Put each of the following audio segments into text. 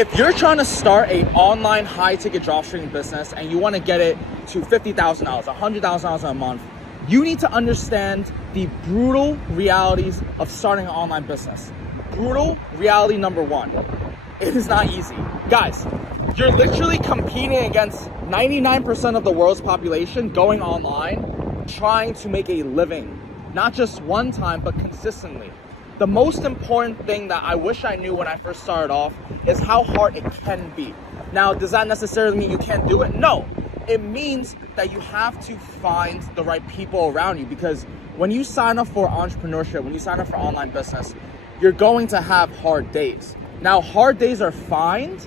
If you're trying to start an online high-ticket dropshipping business and you want to get it to $50,000, $100,000 a month, you need to understand the brutal realities of starting an online business. Brutal reality number one, it is not easy. Guys, you're literally competing against 99% of the world's population going online, trying to make a living, not just one time, but consistently. The most important thing that I wish I knew when I first started off is how hard it can be. Now, does that necessarily mean you can't do it? No. It means that you have to find the right people around you, because when you sign up for entrepreneurship, when you sign up for online business, you're going to have hard days. Now, hard days are fine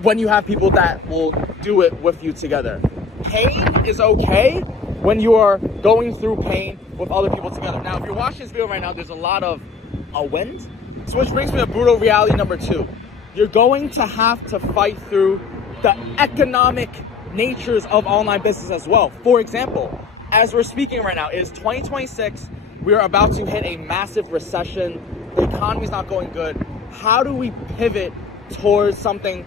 when you have people that will do it with you together. Pain is okay when you are going through pain with other people together. Now, if you're watching this video right now, there's a lot of wind. So which brings me to brutal reality number two. You're going to have to fight through the economic natures of online business as well. For example, as we're speaking right now, it is 2026. We are about to hit a massive recession. The economy's not going good. How do we pivot towards something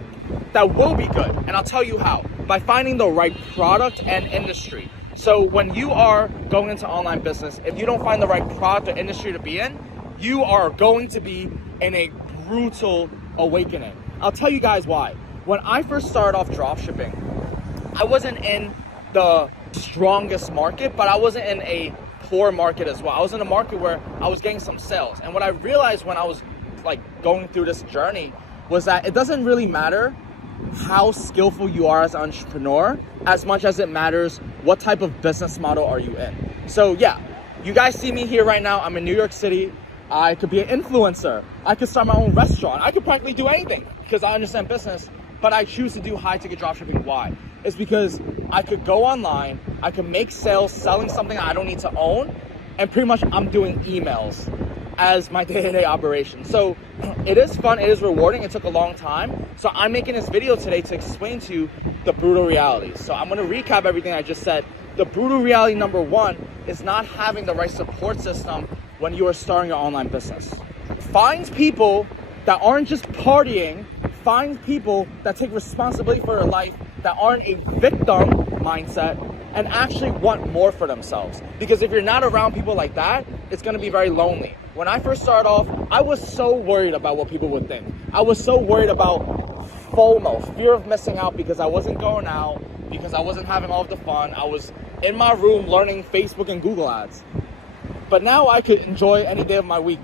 that will be good? And I'll tell you how. By finding the right product and industry. So when you are going into online business, if you don't find the right product or industry to be in, you are going to be in a brutal awakening. I'll tell you guys why. When I first started off dropshipping, I wasn't in the strongest market, but I wasn't in a poor market as well. I was in a market where I was getting some sales. And what I realized when I was going through this journey was that it doesn't really matter how skillful you are as an entrepreneur as much as it matters what type of business model are you in. So yeah, you guys see me here right now. I'm in New York City. I could be an influencer. I could start my own restaurant. I could practically do anything because I understand business, but I choose to do high-ticket dropshipping. Why? It's because I could go online, I could make sales selling something I don't need to own, and pretty much I'm doing emails as my day-to-day operation. So it is fun, it is rewarding, it took a long time. So I'm making this video today to explain to you the brutal realities. So I'm gonna recap everything I just said. The brutal reality number one is not having the right support system when you are starting your online business. Find people that aren't just partying, find people that take responsibility for their life, that aren't a victim mindset, and actually want more for themselves. Because if you're not around people like that, it's gonna be very lonely. When I first started off, I was so worried about what people would think. I was so worried about FOMO, fear of missing out, because I wasn't going out, because I wasn't having all of the fun. I was in my room learning Facebook and Google ads. But now I could enjoy any day of my week,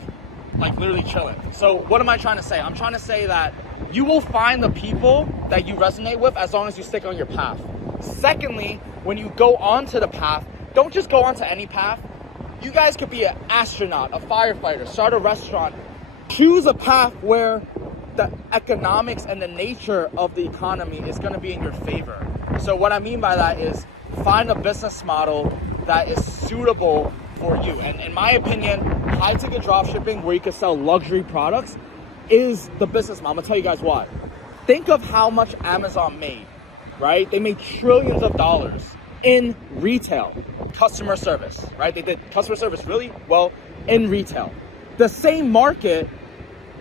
literally chilling. So what am I trying to say? I'm trying to say that you will find the people that you resonate with as long as you stick on your path. Secondly, when you go onto the path, don't just go onto any path. You guys could be an astronaut, a firefighter, start a restaurant. Choose a path where the economics and the nature of the economy is gonna be in your favor. So what I mean by that is find a business model that is suitable for you. And in my opinion, high-ticket dropshipping where you can sell luxury products is the business model. I'm gonna tell you guys why. Think of how much Amazon made, right? They made trillions of dollars in retail, customer service, right? They did customer service really well in retail. The same market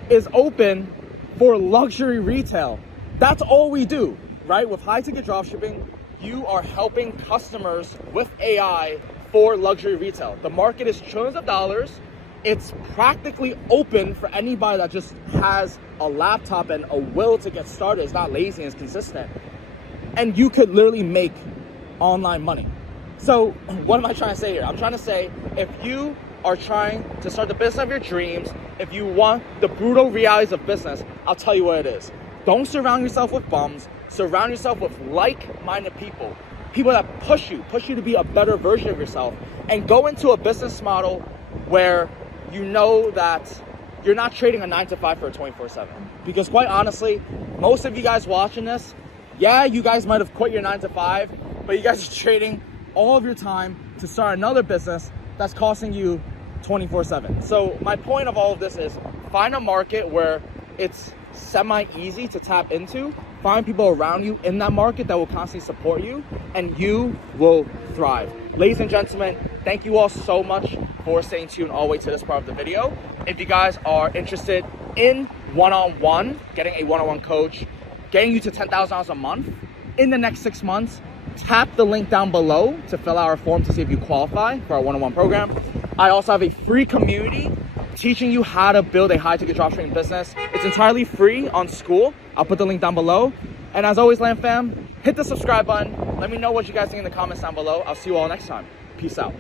is open for luxury retail. That's all we do, right? With high-ticket dropshipping, you are helping customers with AI for luxury retail. The market is trillions of dollars. It's practically open for anybody that just has a laptop and a will to get started. It's not lazy, it's consistent. And you could literally make online money. So what am I trying to say here? I'm trying to say, if you are trying to start the business of your dreams, if you want the brutal realities of business, I'll tell you what it is. Don't surround yourself with bums. Surround yourself with like-minded people. People that push you to be a better version of yourself, and go into a business model where you know that you're not trading a 9-to-5 for a 24/7. Because quite honestly, most of you guys watching this, yeah, you guys might have quit your 9-to-5, but you guys are trading all of your time to start another business that's costing you 24/7. So my point of all of this is find a market where it's semi-easy to tap into. Find people around you in that market that will constantly support you, and you will thrive. Ladies and gentlemen, thank you all so much for staying tuned all the way to this part of the video. If you guys are interested in one-on-one, getting a one-on-one coach, getting you to $10,000 a month in the next 6 months, tap the link down below to fill out our form to see if you qualify for our one-on-one program. I also have a free community teaching you how to build a high-ticket dropshipping business. It's entirely free on School. I'll put the link down below. And as always, Land Fam, hit the subscribe button. Let me know what you guys think in the comments down below. I'll see you all next time. Peace out.